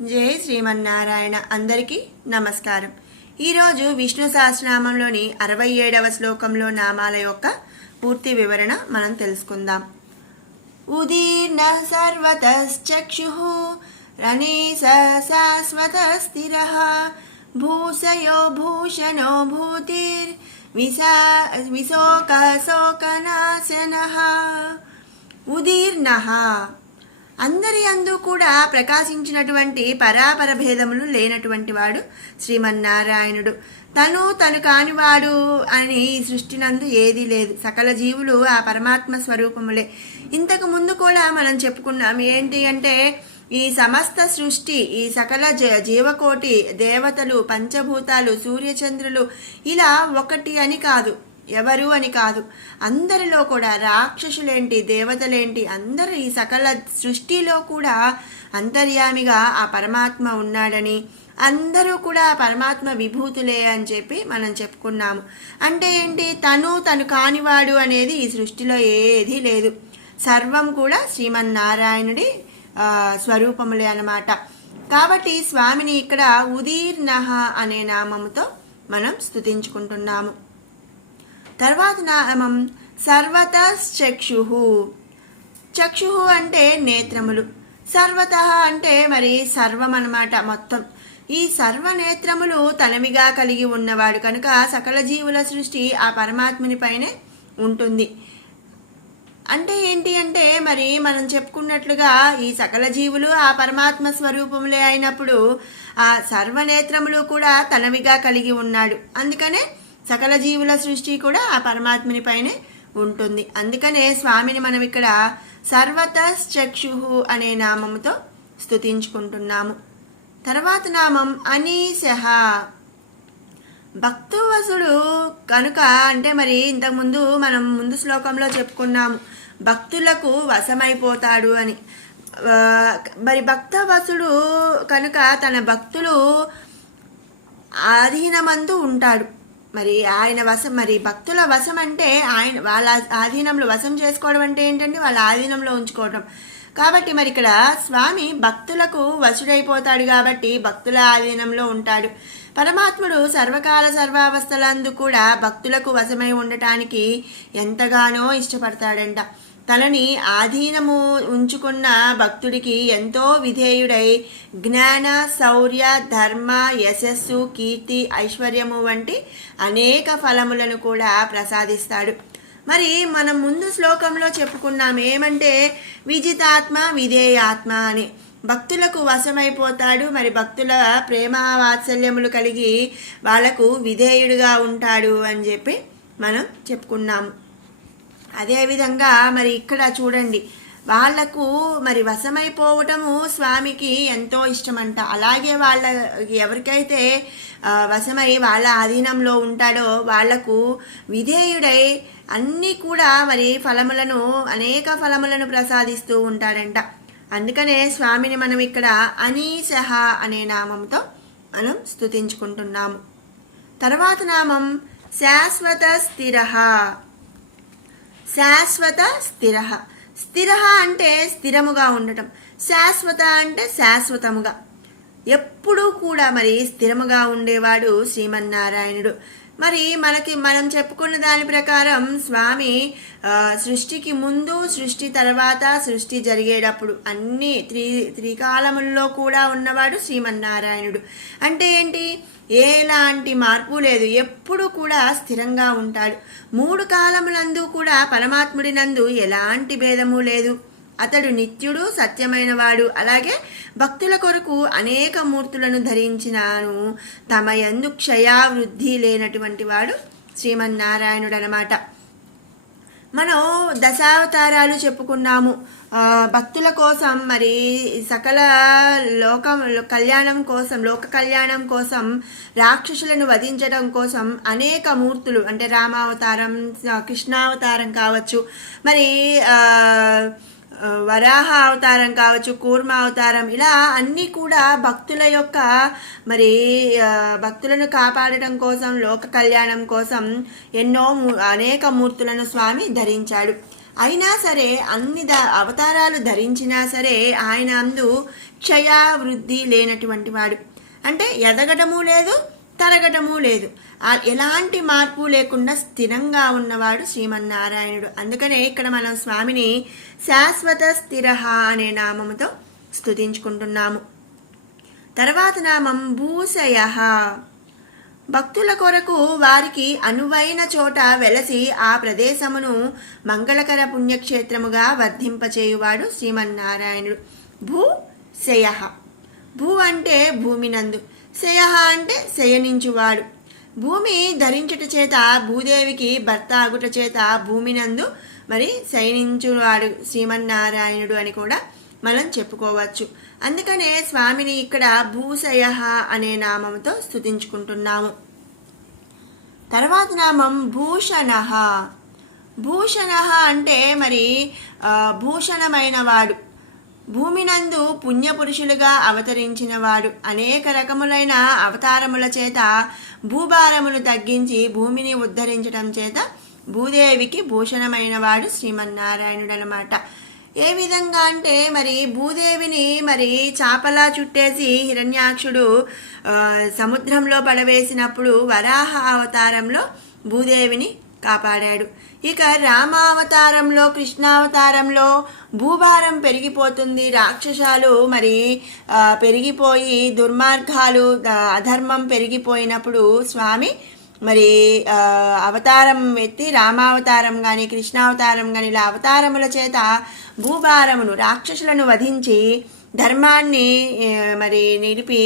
జై శ్రీమన్నారాయణ. అందరికీ నమస్కారం. ఈరోజు విష్ణు సహస్రనామంలోని 67వ శ్లోకంలో నామాల యొక్క పూర్తి వివరణ మనం తెలుసుకుందాం. ఉదీర్ణ సర్వతశ్చక్షుః రణీస శాశ్వత స్థిరః భూషయో భూషణో భూతిర్ విశోక శోకనాశనః. ఉదీర్ణః అందరి అందు కూడా ప్రకాశించినటువంటి పరాపర భేదములు లేనటువంటి వాడు శ్రీమన్నారాయణుడు. తను కానివాడు అని ఈ సృష్టినందు ఏదీ లేదు. సకల జీవులు ఆ పరమాత్మ స్వరూపములే. ఇంతకు ముందు కూడా మనం చెప్పుకున్నాం. ఏంటి అంటే ఈ సమస్త సృష్టి, ఈ సకల జీవకోటి, దేవతలు, పంచభూతాలు, సూర్యచంద్రులు ఇలా ఒకటి అని కాదు, ఎవరు అని కాదు. అందరిలో కూడా రాక్షసులేంటి, దేవతలేంటి, అందరూ ఈ సకల సృష్టిలో కూడా అంతర్యామిగా ఆ పరమాత్మ ఉన్నాడని, అందరూ కూడా పరమాత్మ విభూతులే అని చెప్పి మనం చెప్పుకున్నాము. అంటే ఏంటి, తను కానివాడు అనేది ఈ సృష్టిలో ఏదీ లేదు. సర్వం కూడా శ్రీమన్నారాయణుడి స్వరూపములే అన్నమాట. కాబట్టి స్వామిని ఇక్కడ ఉదీర్ణః అనే నామముతో మనం స్తుతించుకుంటున్నాము. తర్వాత నామం సర్వతశ్చక్షుః. చక్షుః అంటే నేత్రములు, సర్వతః అంటే మరి సర్వం అన్నమాట, మొత్తం. ఈ సర్వనేత్రములు తనవిగా కలిగి ఉన్నవాడు కనుక సకల జీవుల సృష్టి ఆ పరమాత్ముని పైనే ఉంటుంది. అంటే ఏంటి అంటే మరి మనం చెప్పుకున్నట్లుగా ఈ సకల జీవులు ఆ పరమాత్మ స్వరూపములే అయినప్పుడు ఆ సర్వనేత్రములు కూడా తనవిగా కలిగి ఉన్నాడు. అందుకనే సకల జీవుల సృష్టి కూడా ఆ పరమాత్మని పైనే ఉంటుంది. అందుకనే స్వామిని మనం ఇక్కడ సర్వతశ్చక్షుః అనే నామముతో స్తుతించుకుంటున్నాము. తర్వాత నామం అనీశః. భక్తవసుడు కనుక అంటే మరి ఇంతకుముందు మనం ముందు శ్లోకంలో చెప్పుకున్నాము, భక్తులకు వశమైపోతాడు అని. మరి భక్తవసుడు కనుక తన భక్తులు ఆధీనమందు ఉంటాడు. మరి ఆయన వశం, మరి భక్తుల వశం అంటే ఆయన వాళ్ళ ఆధీనంలో వశం చేసుకోవడం అంటే ఏంటంటే వాళ్ళ ఆధీనంలో ఉంచుకోవడం. కాబట్టి మరి ఇక్కడ స్వామి భక్తులకు వశుడైపోతాడు కాబట్టి భక్తుల ఆధీనంలో ఉంటాడు. పరమాత్ముడు సర్వకాల సర్వావస్థలందు కూడా భక్తులకు వశమై ఉండటానికి ఎంతగానో ఇష్టపడతాడంట. తనని ఆధీనము ఉంచుకున్న భక్తుడికి ఎంతో విధేయుడై జ్ఞాన, శౌర్య, ధర్మ, యశస్సు, కీర్తి, ఐశ్వర్యము వంటి అనేక ఫలములను కూడా ప్రసాదిస్తాడు. మరి మనం ముందు శ్లోకంలో చెప్పుకున్నాం ఏమంటే విజితాత్మ విధేయాత్మ అని. భక్తులకు వశమైపోతాడు, మరి భక్తుల ప్రేమ వాత్సల్యములు కలిగి వాళ్లకు విధేయుడుగా ఉంటాడు అని చెప్పి మనం చెప్పుకున్నాము. అదేవిధంగా మరి ఇక్కడ చూడండి, వాళ్లకు మరి వశమైపోవటము స్వామికి ఎంతో ఇష్టమంట. అలాగే వాళ్ళ ఎవరికైతే వశమై వాళ్ళ ఆధీనంలో ఉంటాడో వాళ్లకు విధేయుడై అన్నీ కూడా మరి ఫలములను, అనేక ఫలములను ప్రసాదిస్తూ ఉంటాడంట. అందుకనే స్వామిని మనం ఇక్కడ అనీశః అనే నామంతో మనం స్తుతించుకుంటున్నాము. తర్వాత నామం శాశ్వత స్థిరః. శాశ్వత స్థిరః. స్థిరః అంటే స్థిరముగా ఉండటం, శాశ్వత అంటే శాశ్వతముగా, ఎప్పుడూ కూడా మరి స్థిరముగా ఉండేవాడు శ్రీమన్నారాయణుడు. మరి మనం చెప్పుకున్న దాని ప్రకారం స్వామి సృష్టికి ముందు, సృష్టి తర్వాత, సృష్టి జరిగేటప్పుడు అన్ని త్రికాలముల్లో కూడా ఉన్నవాడు శ్రీమన్నారాయణుడు. అంటే ఏంటి, ఎలాంటి మార్పు లేదు, ఎప్పుడు కూడా స్థిరంగా ఉంటాడు. 3 కాలములందు కూడా పరమాత్ముడినందు ఎలాంటి భేదము లేదు. అతడు నిత్యుడు, సత్యమైన వాడు. అలాగే భక్తుల కొరకు అనేక మూర్తులను ధరించినాను. తమ యందు క్షయావృద్ధి లేనటువంటి వాడు శ్రీమన్నారాయణుడు అన్నమాట. మనం దశావతారాలు చెప్పుకున్నాము. భక్తుల కోసం మరి సకల కళ్యాణం కోసం, లోక కళ్యాణం కోసం, రాక్షసులను వధించడం కోసం అనేక మూర్తులు అంటే రామావతారం, కృష్ణావతారం కావచ్చు, మరి వరాహ అవతారం కావచ్చు, కూర్మ అవతారం, ఇలా అన్నీ కూడా భక్తుల యొక్క మరి భక్తులను కాపాడటం కోసం, లోక కళ్యాణం కోసం అనేక మూర్తులను స్వామి ధరించాడు. అయినా సరే అన్ని అవతారాలు ధరించినా సరే ఆయన అందు క్షయావృద్ధి లేనటువంటి వాడు, అంటే ఎదగటము లేదు తరగటము లేదు, ఎలాంటి మార్పు లేకుండా స్థిరంగా ఉన్నవాడు శ్రీమన్నారాయణుడు. అందుకనే ఇక్కడ మనం స్వామిని శాశ్వత స్థిర అనే నామముతో స్తుతించుకుంటున్నాము. తర్వాత నామం భూషయ. భక్తుల కొరకు వారికి అనువైన చోట వెలసి ఆ ప్రదేశమును మంగళకర పుణ్యక్షేత్రముగా వర్ధింపచేయువాడు శ్రీమన్నారాయణుడు. భూశయ. భూ అంటే భూమినందు, శయ అంటే శయనించువాడు. భూమి ధరించుట చేత భూదేవికి భర్త ఆగుట చేత భూమినందు మరి శయనించువాడు శ్రీమన్నారాయణుడు అని కూడా మనం చెప్పుకోవచ్చు. అందుకనే స్వామిని ఇక్కడ భూషయ అనే నామంతో స్తుతించుకుంటున్నాము. తర్వాత నామం భూషణ. భూషణ అంటే మరి భూషణమైన వాడు, భూమినందు పుణ్యపురుషులుగా అవతరించిన వాడు. అనేక రకములైన అవతారముల చేత భూభారమును తగ్గించి భూమిని ఉద్ధరించడం చేత భూదేవికి భూషణమైన వాడు శ్రీమన్నారాయణుడు అన్నమాట. ఏ విధంగా అంటే మరి భూదేవిని మరి చాపలా చుట్టేసి హిరణ్యాక్షుడు సముద్రంలో పడవేసినప్పుడు వరాహ అవతారంలో భూదేవిని కాపాడాడు. ఇక రామావతారంలో కృష్ణావతారంలో భూభారం పెరిగిపోతుంది, రాక్షసాలు మరి పెరిగిపోయి దుర్మార్గాలు అధర్మం పెరిగిపోయినప్పుడు స్వామి మరి అవతారం ఎత్తి రామావతారం కానీ కృష్ణావతారం కానీ ఇలా అవతారముల చేత భూభారమును రాక్షసులను వధించి ధర్మాన్ని మరి నిలిపి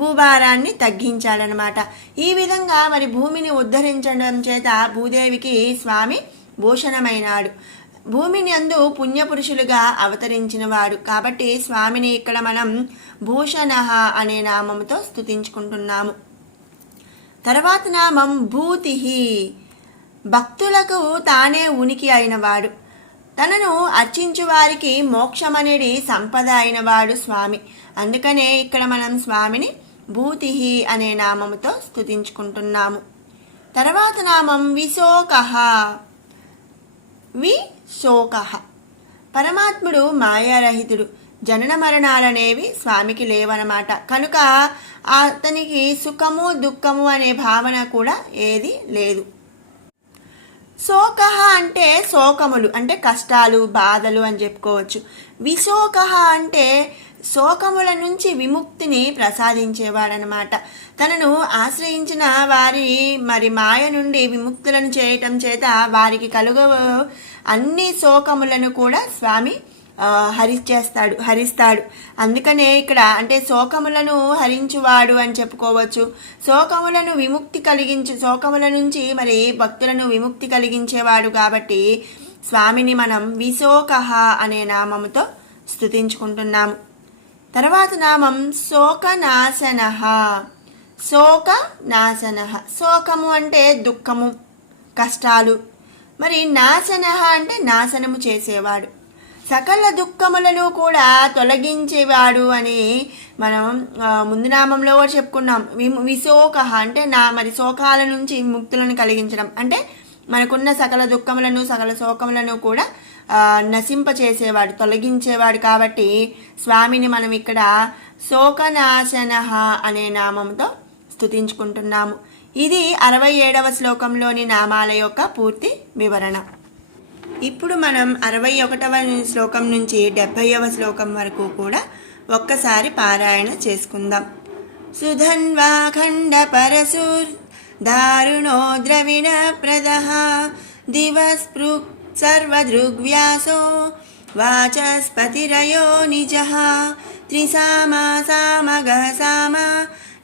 భూభారాన్ని తగ్గించాడనమాట. ఈ విధంగా మరి భూమిని ఉద్ధరించడం చేత భూదేవికి స్వామి భూషణమైనాడు. భూమిని అందు పుణ్యపురుషులుగా అవతరించిన వాడు కాబట్టి స్వామిని ఇక్కడ మనం భూషణ అనే నామముతో స్తుతించుకుంటున్నాము. తర్వాత నామం భూతి. భక్తులకు తానే ఉనికి అయినవాడు, తనను అర్చించు వారికి మోక్షమనేది సంపద అయినవాడు స్వామి. అందుకనే ఇక్కడ మనం స్వామిని భూతి అనే నామముతో స్తుతించుకుంటున్నాము. తర్వాత నామం విశోక. విశోక. పరమాత్ముడు మాయారహితుడు, జనన మరణాలనేవి స్వామికి లేవన్నమాట. కనుక అతనికి సుఖము దుఃఖము అనే భావన కూడా ఏది లేదు. శోక అంటే శోకములు అంటే కష్టాలు బాధలు అని చెప్పుకోవచ్చు. విశోక అంటే శోకముల నుంచి విముక్తిని ప్రసాదించేవాడనమాట. తనను ఆశ్రయించిన వారి మరి మాయ నుండి విముక్తులను చేయటం చేత వారికి కలుగు అన్ని శోకములను కూడా స్వామి హరిస్తాడు. అందుకనే ఇక్కడ అంటే శోకములను హరించువాడు అని చెప్పుకోవచ్చు. శోకములను శోకముల నుంచి మరి భక్తులను విముక్తి కలిగించేవాడు కాబట్టి స్వామిని మనం విశోక అనే నామముతో స్తుతించుకుంటున్నాము. తర్వాత నామం శోకనాశన. శోకనాశన. శోకము అంటే దుఃఖము కష్టాలు, మరి నాశన అంటే నాశనము చేసేవాడు, సకల దుఃఖములను కూడా తొలగించేవాడు అని మనం ముందు నామంలో కూడా చెప్పుకున్నాం. విశోక అంటే మరి శోకాల నుంచి ముక్తులను కలిగించడం అంటే మనకున్న సకల దుఃఖములను సకల శోకములను కూడా నశింపచేసేవాడు తొలగించేవాడు కాబట్టి స్వామిని మనం ఇక్కడ శోకనాశన అనే నామంతో స్తుతించుకుంటున్నాము. ఇది 67వ శ్లోకంలోని నామాల యొక్క పూర్తి వివరణ. ఇప్పుడు మనం 61వ శ్లోకం నుంచి 70వ శ్లోకం వరకు కూడా ఒక్కసారి పారాయణ చేసుకుందాం. సుధన్వాఖండ పరశుర్ దారుణో ద్రవిణ ప్రదః దివస్పృక్ సర్వదృగ్వ్యాసో వాచస్పతిరయో నిజః త్రిసామా సామగః సామా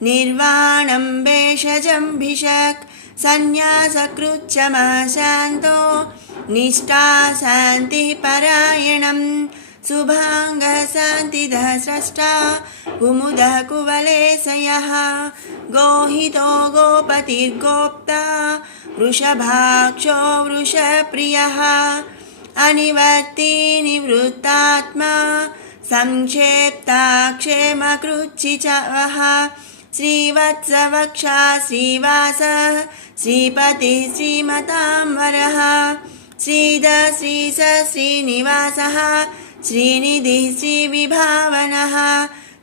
నిర్వాణం భేషజం భిషక్ సన్యాసకృచ్చమశాంతో నిష్టా శాంతి పరాయణం శుభాంగ శాంతిద స్రష్టా కుముద కువలేశయః గోహితో గోపతిర్గోప్తా వృషభాక్షో వృషప్రియః అనివర్తి నివృత్తాత్మా సంక్షేప్తా క్షేమకృచ్చిచవః శ్రీవత్సవక్షా శ్రీవాసః శ్రీపతి శ్రీమతాంబరః శ్రీధ శ్రీస శ్రీనివాసః శ్రీనిధి శ్రీవిభావనః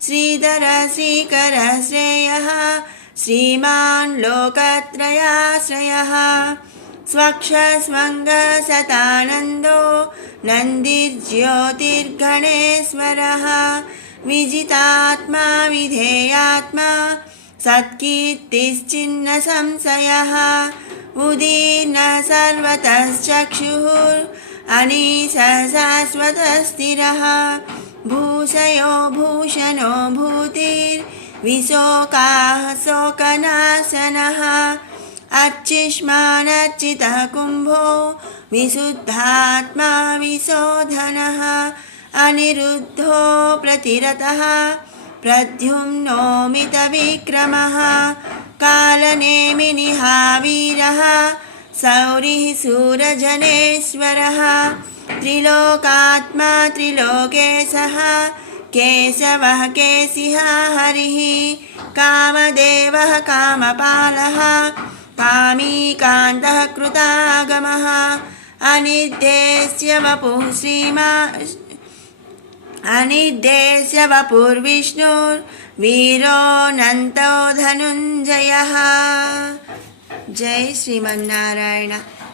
श्रीधर श्रीकर श्रेयः श्रीमान् लोकत्रयाश्रयः स्वक्षस्वङ्गसतानन्दो नन्दिर्ज्योतिर्गणेश्वरः विजितात्मा विधेयात्मा सत्कीर्तिश्चिन्न संशयः उदीर्न सर्वतश्चक्षुः अनीशः शाश्वतस्थिरः भूषयो भूषणो भूतिर्विशोकाः शोकनाशनः अर्चिष्मानर्चितः कुम्भो विशुद्धात्मा विशोधनः अनिरुद्धो प्रतिरतः प्रद्युम्नो मितविक्रमः कालनेमिनिहावीरः सौरिः सूरजनेश्वरः त्रिलोकात्मा त्रिलोकेशः केशवः केशिः हरिः कामदेवः कामपालः कामीकान्तः कृतागमः अनिर्देश्य वपुः अनिर्देश्य वपुर्विष्णुर्वीरोऽनन्तो धनुञ्जयः। जय श्रीमन्नारायण।